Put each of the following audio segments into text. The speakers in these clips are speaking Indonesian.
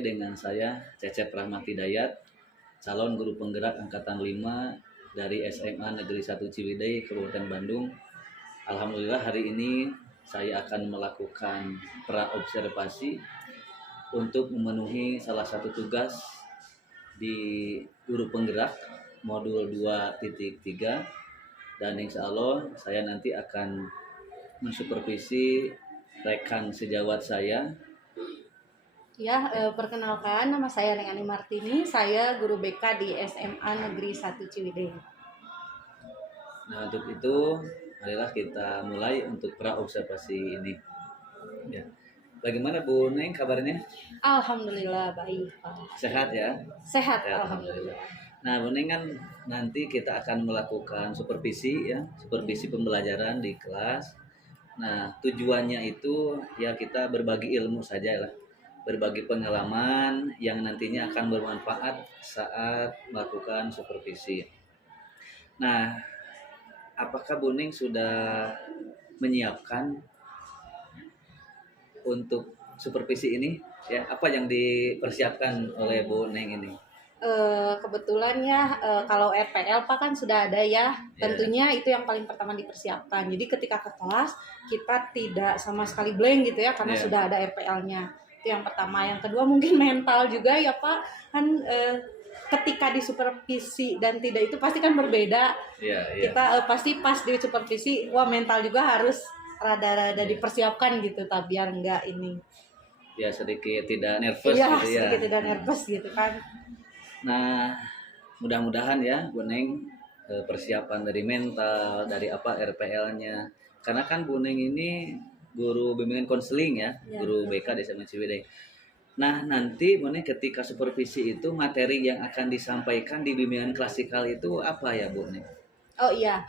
Kembali dengan saya Cecep Rahmat Hidayat, calon guru penggerak angkatan 5 dari SMA Negeri 1 Ciwidey, Kabupaten Bandung. Alhamdulillah hari ini saya akan melakukan praobservasi untuk memenuhi salah satu tugas di guru penggerak modul 2.3, dan insya Allah saya nanti akan mensupervisi rekan sejawat saya. Ya, perkenalkan nama saya Rengani Martini, saya guru BK di SMA Negeri 1 Ciwidey. Nah, untuk itu marilah kita mulai untuk praobservasi ini. Ya. Bagaimana Bu Neng kabarnya? Alhamdulillah baik, Pak. Sehat ya? Sehat, Sehat, alhamdulillah. Nah, Bu Neng kan nanti kita akan melakukan supervisi ya, supervisi pembelajaran di kelas. Nah, tujuannya itu ya kita berbagi ilmu saja lah. Berbagi pengalaman yang nantinya akan bermanfaat saat melakukan supervisi. Nah, apakah Bu Neng sudah menyiapkan untuk supervisi ini? Ya, apa yang dipersiapkan oleh Bu Neng ini? Kebetulan ya, kalau RPL Pak kan sudah ada ya. Tentunya itu yang paling pertama dipersiapkan. Jadi ketika ke kelas kita tidak sama sekali blank gitu ya, karena sudah ada RPL-nya. Itu yang pertama. Yang kedua mungkin mental juga ya Pak. Kan ketika di supervisi dan tidak itu pasti kan berbeda. Kita pasti pas di supervisi, wah mental juga harus rada-rada dipersiapkan gitu, biar enggak ini. Ya sedikit tidak nervous gitu ya. Sedikit tidak nervous gitu kan. Nah, mudah-mudahan ya Bu Neng persiapan dari mental, dari RPL-nya. Karena kan Bu Neng ini guru bimbingan konseling ya, guru BK di SMA Ciwidey. Nah, nanti Bu Neng ketika supervisi itu materi yang akan disampaikan di bimbingan klasikal itu apa ya Bu Neng? Oh iya,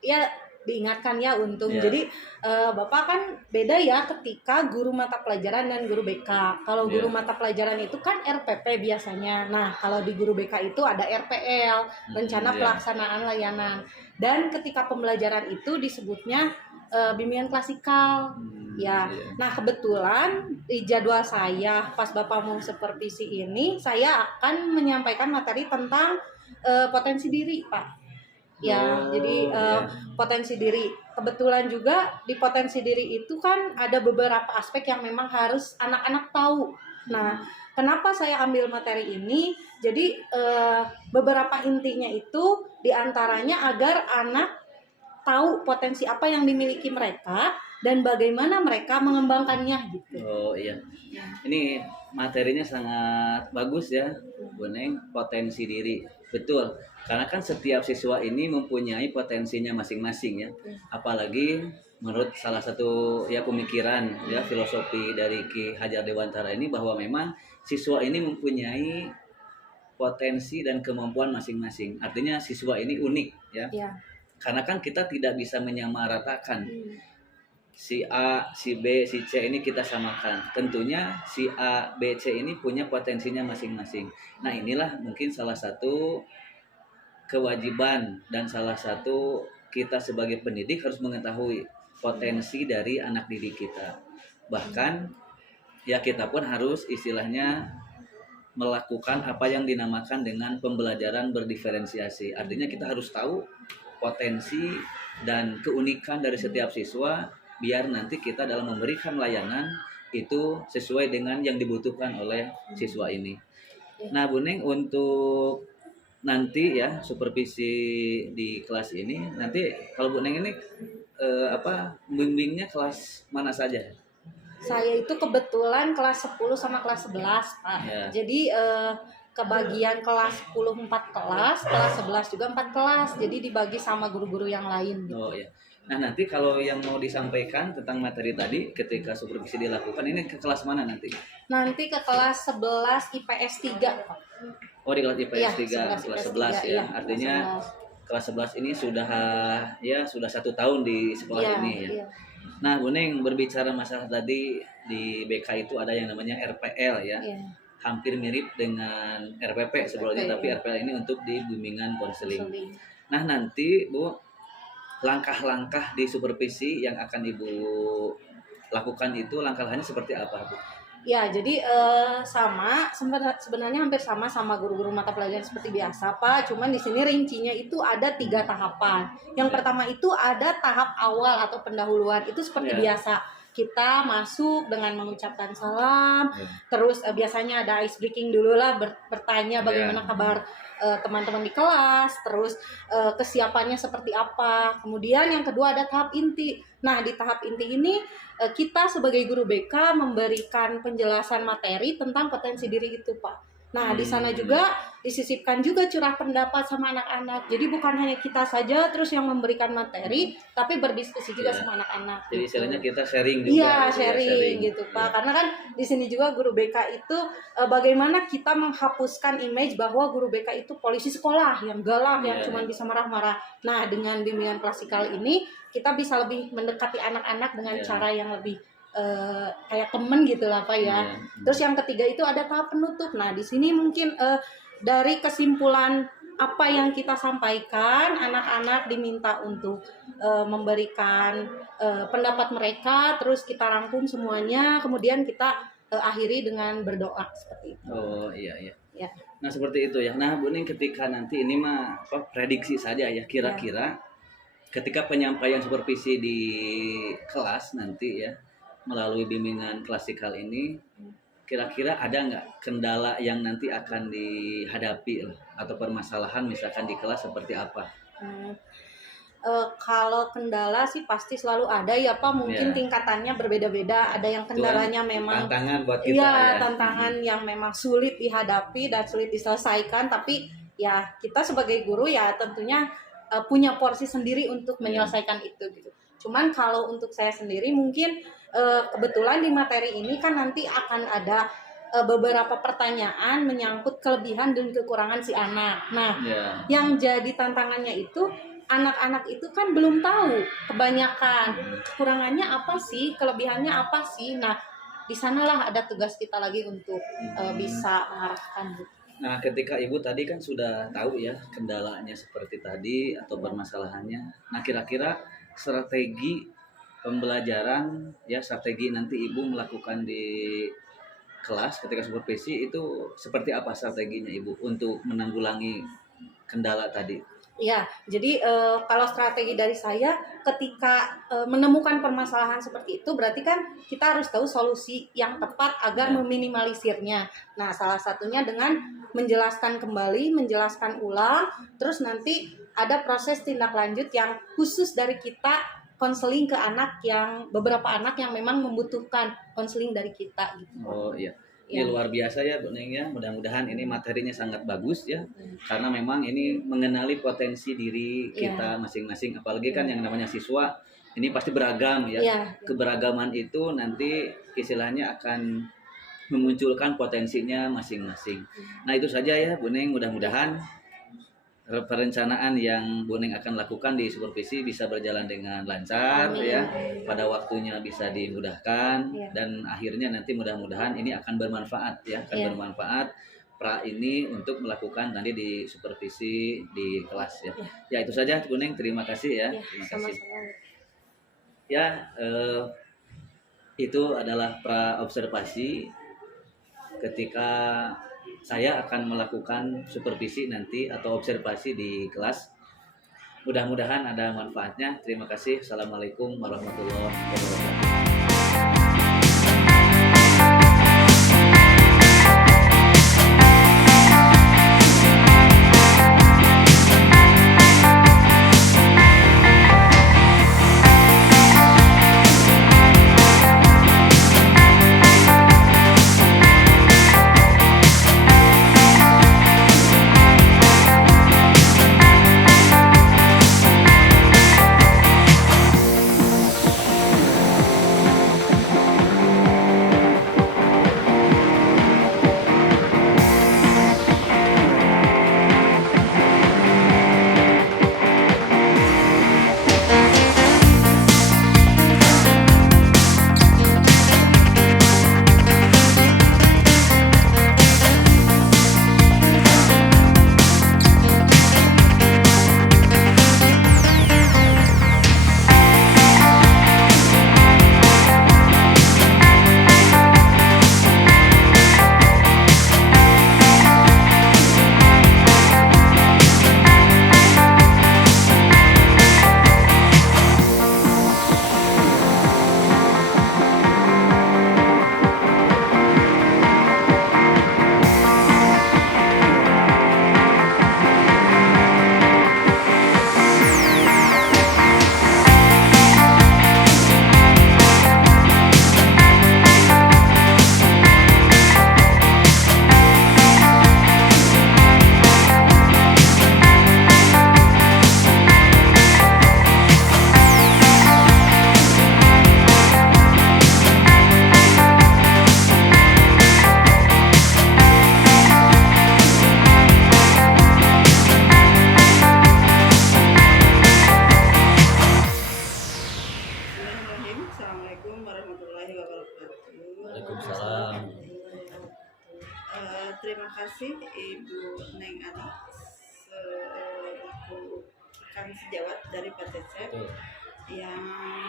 ya diingatkan ya untung. Jadi Bapak kan beda ya ketika guru mata pelajaran dan guru BK. Kalau guru mata pelajaran itu kan RPP biasanya. Nah, kalau di guru BK itu ada RPL, rencana pelaksanaan layanan. Dan ketika pembelajaran itu disebutnya bimbingan klasikal. Nah kebetulan di jadwal saya pas Bapak mau supervisi ini, saya akan menyampaikan materi tentang potensi diri, Pak. Jadi potensi diri. Kebetulan juga di potensi diri itu kan ada beberapa aspek yang memang harus anak-anak tahu. Nah, kenapa saya ambil materi ini? Jadi beberapa intinya itu diantaranya agar anak tahu potensi apa yang dimiliki mereka dan bagaimana mereka mengembangkannya gitu. Oh iya. Ini materinya sangat bagus ya, Bu Neng, potensi diri. Betul. Karena kan setiap siswa ini mempunyai potensinya masing-masing ya. Apalagi menurut salah satu pemikiran filosofi dari Ki Hajar Dewantara ini, bahwa memang siswa ini mempunyai potensi dan kemampuan masing-masing. Artinya siswa ini unik ya. Karena kan kita tidak bisa menyamaratakan. Si A, si B, si C ini kita samakan. Tentunya si A, B, C ini punya potensinya masing-masing. Nah, inilah mungkin salah satu kewajiban dan salah satu kita sebagai pendidik harus mengetahui potensi dari anak didik kita. Bahkan ya kita pun harus istilahnya melakukan apa yang dinamakan dengan pembelajaran berdiferensiasi. Artinya kita harus tahu potensi dan keunikan dari setiap siswa, biar nanti kita dalam memberikan layanan itu sesuai dengan yang dibutuhkan oleh siswa ini. Nah, Bu Neng, untuk nanti ya supervisi di kelas ini, nanti kalau Bu Neng ini bimbingnya kelas mana saja? Saya itu kebetulan kelas 10 sama kelas 11, Pak. Jadi kebagian kelas 10 4 kelas, kelas 11 juga 4 kelas. Jadi dibagi sama guru-guru yang lain gitu. Oh iya. Nah, nanti kalau yang mau disampaikan tentang materi tadi ketika supervisi dilakukan, ini ke kelas mana nanti? Nanti ke kelas 11 IPS 3, Pak. Oh, di kelas IPS 3, kelas 11 ya. Artinya kelas 11 ini sudah 1 tahun di sekolah ini ya. Nah, Bu Neng, berbicara masalah tadi di BK itu ada yang namanya RPL ya. Hampir mirip dengan RPP sebelumnya, tapi RPL ini untuk di bimbingan konseling. Nah, nanti Bu, langkah-langkah di supervisi yang akan Ibu lakukan itu langkah-langkahnya seperti apa, Bu? Ya, jadi sebenarnya hampir sama guru-guru mata pelajaran seperti biasa, Pak. Cuman di sini rincinya itu ada 3 tahapan. Yang pertama itu ada tahap awal atau pendahuluan. Itu seperti Ya. biasa. Kita masuk dengan mengucapkan salam, terus biasanya ada ice breaking dulu lah, bertanya bagaimana kabar teman-teman di kelas, terus kesiapannya seperti apa. Kemudian yang kedua ada tahap inti. Nah, di tahap inti ini kita sebagai guru BK memberikan penjelasan materi tentang potensi diri itu, Pak. Nah, di sana juga disisipkan juga curah pendapat sama anak-anak. Jadi bukan hanya kita saja terus yang memberikan materi, tapi berdiskusi juga sama anak-anak. Jadi gitu. istilahnya kita sharing juga. Iya, sharing gitu, Pak. Karena kan di sini juga guru BK itu bagaimana kita menghapuskan image bahwa guru BK itu polisi sekolah yang galak, yang cuma bisa marah-marah. Nah, dengan bimbingan klasikal ini kita bisa lebih mendekati anak-anak dengan cara yang lebih kayak temen gitu lah, Pak ya. Terus yang ketiga itu ada tahap penutup. Nah, di sini mungkin dari kesimpulan apa yang kita sampaikan, anak-anak diminta untuk memberikan pendapat mereka, terus kita rangkum semuanya, kemudian kita akhiri dengan berdoa seperti itu. Oh iya. Ya. Nah seperti itu ya. Nah Bu Ning, ketika nanti ini mah prediksi saja ya, kira-kira ketika penyampaian supervisi di kelas nanti ya, melalui bimbingan klasikal ini, kira-kira ada nggak kendala yang nanti akan dihadapi atau permasalahan misalkan di kelas seperti apa? Kalau kendala sih pasti selalu ada ya Pak, mungkin tingkatannya berbeda-beda. Ada yang kendalanya memang tantangan buat kita ya, tantangan yang memang sulit dihadapi dan sulit diselesaikan, tapi ya kita sebagai guru ya tentunya punya porsi sendiri untuk menyelesaikan itu gitu. Cuman kalau untuk saya sendiri mungkin kebetulan di materi ini kan nanti akan ada beberapa pertanyaan menyangkut kelebihan dan kekurangan si anak. Nah, yang jadi tantangannya itu anak-anak itu kan belum tahu kebanyakan kekurangannya apa sih, kelebihannya apa sih. Nah, di sanalah ada tugas kita lagi untuk bisa mengarahkan. Nah, ketika Ibu tadi kan sudah tahu ya kendalanya seperti tadi atau permasalahannya. Nah, kira-kira strategi pembelajaran ya, strategi nanti Ibu melakukan di kelas ketika supervisi itu seperti apa strateginya Ibu untuk menanggulangi kendala tadi? Ya, jadi kalau strategi dari saya ketika menemukan permasalahan seperti itu berarti kan kita harus tahu solusi yang tepat agar meminimalisirnya. Nah, salah satunya dengan menjelaskan kembali, menjelaskan ulang, terus nanti ada proses tindak lanjut yang khusus dari kita konseling ke anak yang beberapa anak yang memang membutuhkan konseling dari kita gitu. Oh iya. Ini luar biasa ya Bu Neng ya, mudah-mudahan ini materinya sangat bagus ya, karena memang ini mengenali potensi diri kita masing-masing, apalagi kan yang namanya siswa ini pasti beragam ya, keberagaman itu nanti istilahnya akan memunculkan potensinya masing-masing. Nah itu saja ya Bu Neng, mudah-mudahan perencanaan yang Bu Neng akan lakukan di supervisi bisa berjalan dengan lancar ya, pada waktunya bisa dimudahkan dan akhirnya nanti mudah-mudahan ini akan bermanfaat ya, bermanfaat pra ini untuk melakukan nanti di supervisi di kelas ya. Ya itu saja Bu Neng, terima kasih ya. Terima kasih. Ya itu adalah pra observasi ketika saya akan melakukan supervisi nanti atau observasi di kelas. Mudah-mudahan ada manfaatnya. Terima kasih. Assalamualaikum warahmatullahi wabarakatuh. terima kasih Ibu Neng Ani selaku rekan sejawat dari Pak Cecep Betul. yang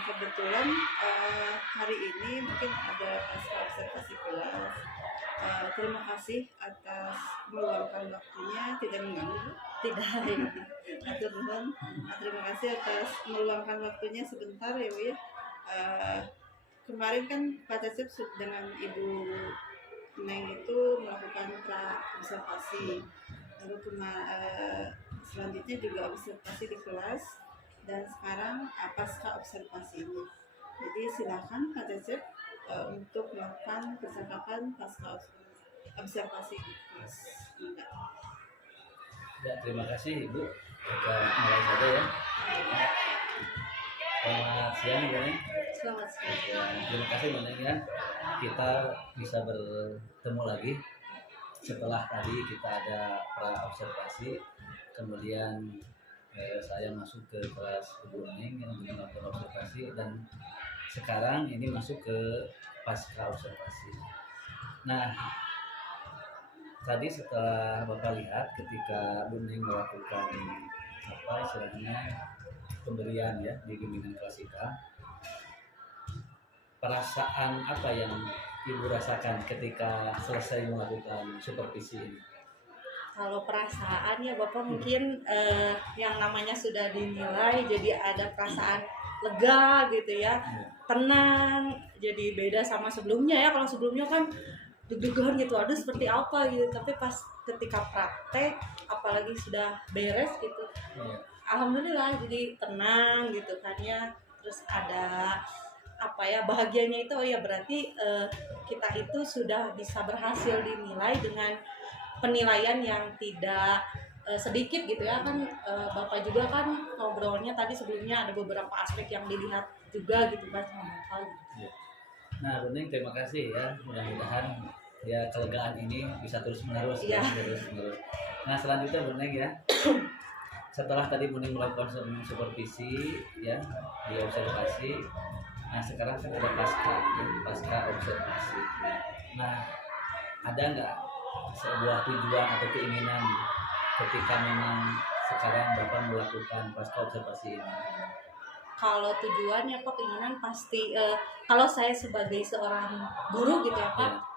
kebetulan hari ini mungkin ada pasca observasi kelas. Terima kasih atas meluangkan waktunya, tidak mengganggu. Tidak. Atur nuhun. Terima kasih atas meluangkan waktunya sebentar ya Bu ya. Kemarin kan Pak Cecep dengan Ibu Neng itu melakukan pra observasi, lalu selanjutnya juga observasi di kelas, dan sekarang pasca observasi ini. Jadi silakan Pak Cecep untuk melakukan percakapan pasca observasi di kelas. Ya, terima kasih Ibu. Kita mulai saja ya. Selamat siang Bu Neng. Selamat siang. Ya, terima kasih Bu Neng ya. Kita bisa bertemu lagi setelah tadi kita ada pra observasi, kemudian saya masuk ke kelas Bu Neng yang melakukan observasi, dan sekarang ini masuk ke pasca observasi. Nah, tadi setelah Bapak lihat ketika Bu Neng melakukan istilahnya pemberian ya di bimbingan klasika, perasaan apa yang Ibu rasakan ketika selesai melakukan supervisi ini? Kalau perasaan ya Bapak mungkin yang namanya sudah dinilai, jadi ada perasaan lega gitu ya, tenang, jadi beda sama sebelumnya ya. Kalau sebelumnya kan deg-degan gitu, aduh seperti apa gitu, tapi pas ketika praktek apalagi sudah beres gitu, alhamdulillah jadi tenang gitu kan ya. Terus ada apa ya, bahagianya itu, oh ya berarti kita itu sudah bisa berhasil dinilai dengan penilaian yang tidak sedikit gitu ya kan. Bapak juga kan ngobrolnya tadi sebelumnya ada beberapa aspek yang dilihat juga gitu kan sama Bapak gitu. Nah Bu Neng, terima kasih ya, mudah-mudahan ya kelegaan ini bisa terus menerus Iya. terus menerus. Nah selanjutnya Bu Neng ya, setelah tadi Bu Neng melakukan supervisi ya di observasi, nah sekarang kan ada pasca observasi. Nah ada nggak sebuah tujuan atau keinginan ketika memang sekarang Bapak melakukan pasca observasi ini? Kalau tujuannya Pak, keinginan pasti kalau saya sebagai seorang guru gitu ya Pak,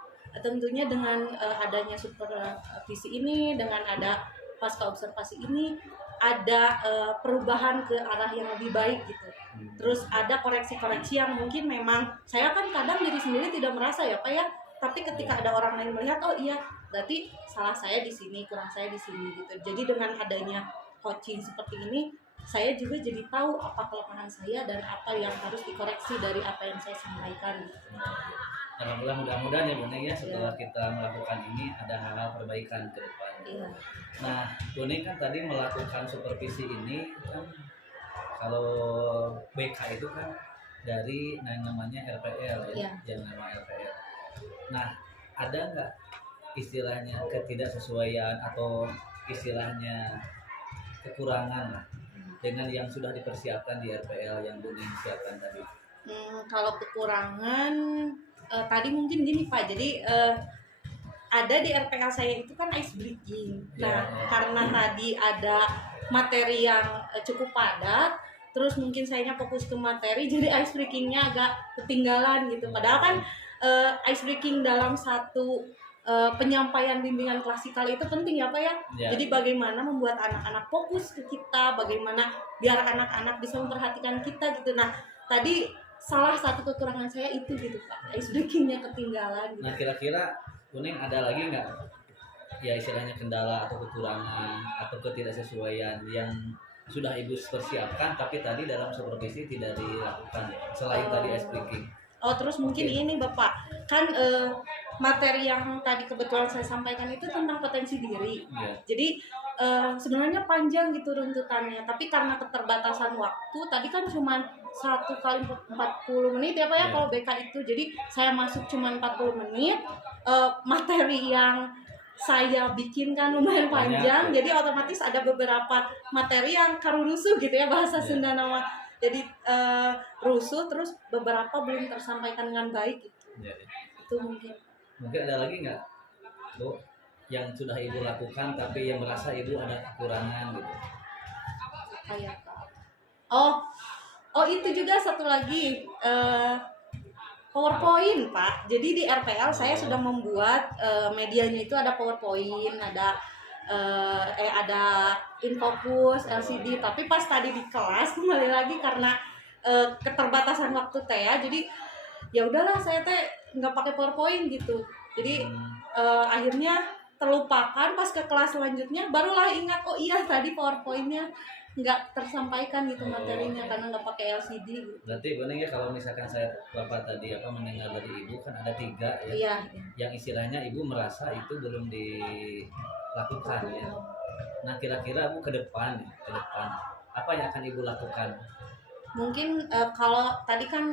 tentunya dengan adanya supervisi ini, dengan ada pasca observasi ini, ada perubahan ke arah yang lebih baik gitu. Terus ada koreksi-koreksi yang mungkin memang saya kan kadang diri sendiri tidak merasa ya Pak ya, tapi ketika ada orang lain melihat, oh iya berarti salah saya di sini, kurang saya di sini gitu. Jadi dengan adanya coaching seperti ini, saya juga jadi tahu apa kelemahan saya dan apa yang harus dikoreksi dari apa yang saya sampaikan. Alhamdulillah, mudah-mudahan ya Bu Neng ya, setelah kita melakukan ini ada hal-hal perbaikan ke depan. Iya. Nah Bu Neng kan tadi melakukan supervisi ini kan, kalau BK itu kan dari yang namanya RPL ya, yang nama RPL. Nah ada nggak istilahnya ketidaksesuaian atau istilahnya kekurangan lah dengan yang sudah dipersiapkan di RPL yang Bu Neng siapkan tadi? Kalau kekurangan tadi mungkin gini Pak, jadi ada di RPL saya itu kan ice breaking. Nah karena tadi ada materi yang cukup padat, terus mungkin sayanya fokus ke materi, jadi ice breakingnya agak ketinggalan gitu. Padahal kan ice breaking dalam satu penyampaian bimbingan klasikal itu penting ya Pak ya. Jadi bagaimana membuat anak-anak fokus ke kita, bagaimana biar anak-anak bisa memperhatikan kita gitu. Nah tadi salah satu kekurangan saya itu gitu Pak, ice breakingnya ketinggalan gitu. Nah kira-kira Bu Neng ada lagi nggak ya istilahnya kendala atau kekurangan atau ketidaksesuaian yang sudah Ibu persiapkan tapi tadi dalam supervisi tidak dilakukan selain tadi ice breaking? Oh terus mungkin ini Bapak kan materi yang tadi kebetulan saya sampaikan itu tentang potensi diri. Jadi sebenarnya panjang gitu runtutannya, tapi karena keterbatasan waktu tadi kan cuma 1 kali 40 menit ya Pak ya kalau BK itu. Jadi saya masuk cuma 40 menit, materi yang saya bikin kan lumayan panjang, jadi otomatis ada beberapa materi yang karurusuh gitu ya bahasa Sunda nama. Jadi rusuh, terus beberapa belum tersampaikan dengan baik gitu. Itu mungkin ada lagi nggak Bu yang sudah ibu lakukan tapi yang merasa ibu ada kekurangan gitu. Kayak oh itu juga satu lagi PowerPoint Pak. Jadi di RPL saya sudah membuat medianya itu ada PowerPoint, ada infocus, LCD. Tapi pas tadi di kelas kembali lagi karena keterbatasan waktu teh ya, jadi ya udahlah saya teh nggak pakai PowerPoint gitu. Jadi akhirnya terlupakan. Pas ke kelas selanjutnya barulah ingat, oh iya tadi PowerPointnya nggak tersampaikan gitu materinya karena nggak pakai LCD gitu. Berarti benar ya kalau misalkan bapak tadi mendengar dari ibu kan ada 3 ya, Iya. yang istilahnya ibu merasa itu belum dilakukan ya. Nah kira-kira ibu ke depan apa yang akan ibu lakukan? Mungkin kalau tadi kan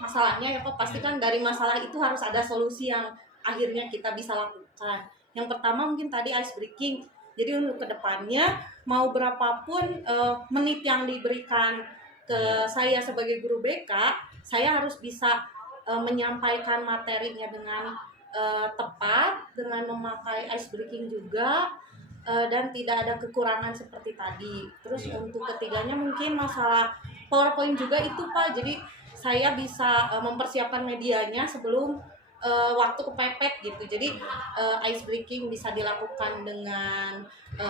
masalahnya ya Pak, pasti kan dari masalah itu harus ada solusi yang akhirnya kita bisa lakukan. Yang pertama mungkin tadi ice breaking. Jadi untuk kedepannya mau berapapun menit yang diberikan ke saya sebagai guru BK, saya harus bisa menyampaikan materinya dengan tepat, dengan memakai ice breaking juga, dan tidak ada kekurangan seperti tadi. Terus untuk ketiganya mungkin masalah PowerPoint juga itu Pak. Jadi saya bisa mempersiapkan medianya sebelum waktu kepepet gitu. Jadi ice breaking bisa dilakukan dengan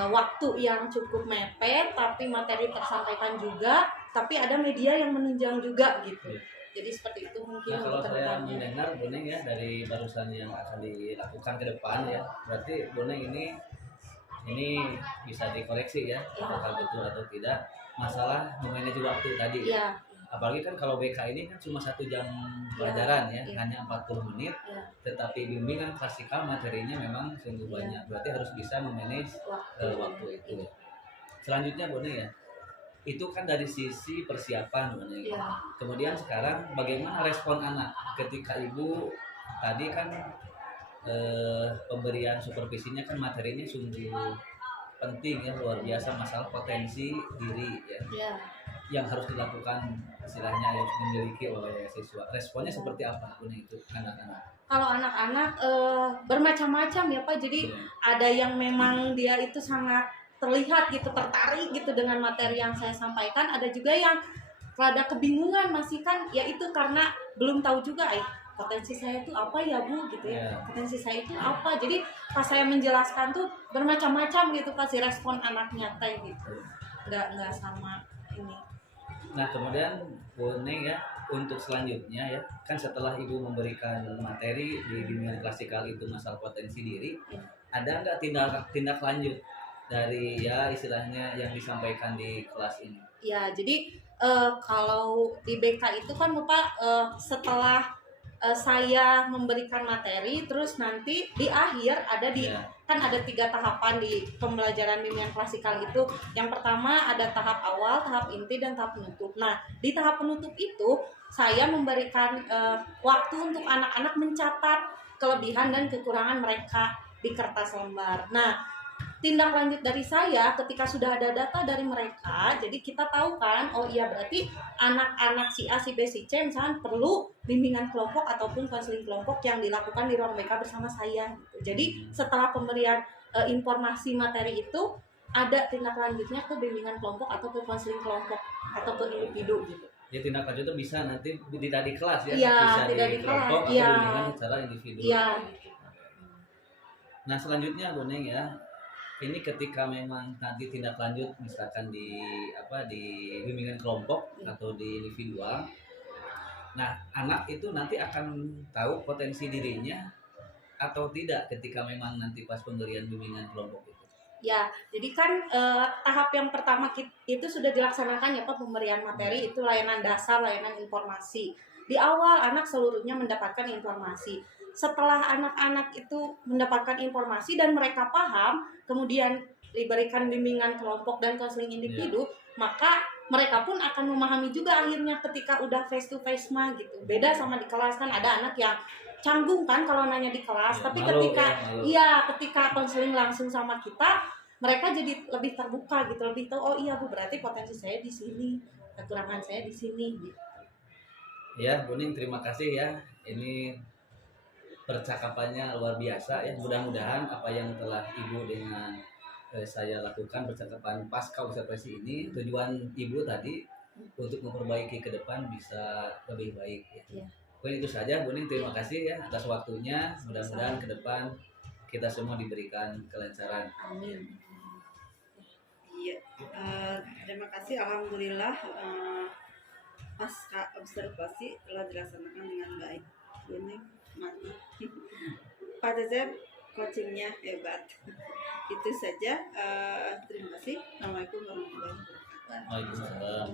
waktu yang cukup mepet, tapi materi tersampaikan juga, tapi ada media yang menunjang juga gitu. Jadi seperti itu mungkin. Nah kalau saya mendengar Boneng ya dari barusan yang akan dilakukan ke depan ya, berarti Boneng ini bisa dikoreksi ya, apakah betul atau tidak masalah memanage waktu tadi ya. Apalagi kan kalau BK ini kan cuma 1 jam pelajaran ya, hanya 40 menit, tetapi bimbingan klasikal materinya memang sungguh banyak, berarti harus bisa memanage waktu itu. Selanjutnya Boneng ya, itu kan dari sisi persiapan Boneng. Kemudian sekarang bagaimana respon anak ketika ibu tadi kan pemberian supervisinya kan materinya sungguh penting ya, luar biasa, masalah potensi diri ya. Yang harus dilakukan istilahnya harus dimiliki oleh siswa. Responnya seperti apa pun itu anak-anak? Kalau anak-anak bermacam-macam ya Pak. Jadi ada yang memang dia itu sangat terlihat gitu, tertarik gitu dengan materi yang saya sampaikan. Ada juga yang rada kebingungan masih kan, ya itu karena belum tahu juga potensi saya itu apa ya Bu gitu ya. Potensi saya itu apa. Jadi pas saya menjelaskan tuh bermacam-macam gitu pasti respon anaknya teh gitu. Nggak sama ini. Nah kemudian Boneng ya, untuk selanjutnya ya, kan setelah ibu memberikan materi di bimbingan klasikal itu masalah potensi diri, ada nggak tindak lanjut dari ya istilahnya yang disampaikan di kelas ini? Ya jadi kalau di BK itu kan Bapak setelah saya memberikan materi, terus nanti di akhir ada kan ada 3 tahapan di pembelajaran bimbingan klasikal itu. Yang pertama ada tahap awal, tahap inti, dan tahap penutup. Nah di tahap penutup itu saya memberikan waktu untuk anak-anak mencatat kelebihan dan kekurangan mereka di kertas lembar. Nah tindak lanjut dari saya ketika sudah ada data dari mereka, jadi kita tahu kan, oh iya berarti anak-anak si A, si B, si C misalnya perlu bimbingan kelompok ataupun konseling kelompok yang dilakukan di ruang BK bersama saya. Jadi setelah pemberian informasi materi itu, ada tindak lanjutnya ke bimbingan kelompok atau ke konseling kelompok atau ke individu gitu. Ya tindak lanjut itu bisa nanti tidak di kelas ya, bisa tidak di kelompok kelas, atau bimbingan secara individu. Nah selanjutnya Boneng ya, ini ketika memang nanti tindak lanjut misalkan di bimbingan kelompok atau di individual, nah anak itu nanti akan tahu potensi dirinya atau tidak ketika memang nanti pas pemberian bimbingan kelompok itu. Ya, jadi kan tahap yang pertama itu sudah dilaksanakan ya Pak, pemberian materi itu layanan dasar, layanan informasi. Di awal anak seluruhnya mendapatkan informasi. Setelah anak-anak itu mendapatkan informasi dan mereka paham, kemudian diberikan bimbingan kelompok dan konseling individu, maka mereka pun akan memahami juga akhirnya ketika udah face to face mah gitu. Beda sama di kelas, kan ada anak yang canggung kan kalau nanya di kelas, tapi ketika konseling langsung sama kita, mereka jadi lebih terbuka gitu, lebih tahu, oh iya Bu, berarti potensi saya di sini, kekurangan saya di sini gitu. Ya, Boneng terima kasih ya. Ini percakapannya luar biasa ya. Mudah-mudahan apa yang telah Ibu dengan saya lakukan percakapan pasca observasi ini, tujuan Ibu tadi untuk memperbaiki ke depan bisa lebih baik ya. Iya. Mungkin itu saja Bu Ning, terima kasih ya atas waktunya. Mudah-mudahan ke depan kita semua diberikan kelancaran. Amin. Iya, terima kasih. Alhamdulillah pasca observasi telah dilaksanakan dengan baik. Ini mantap. Pak Cecep, coachingnya hebat. Itu saja. Terima kasih. Assalamualaikum warahmatullahi wabarakatuh. Waalaikumsalam.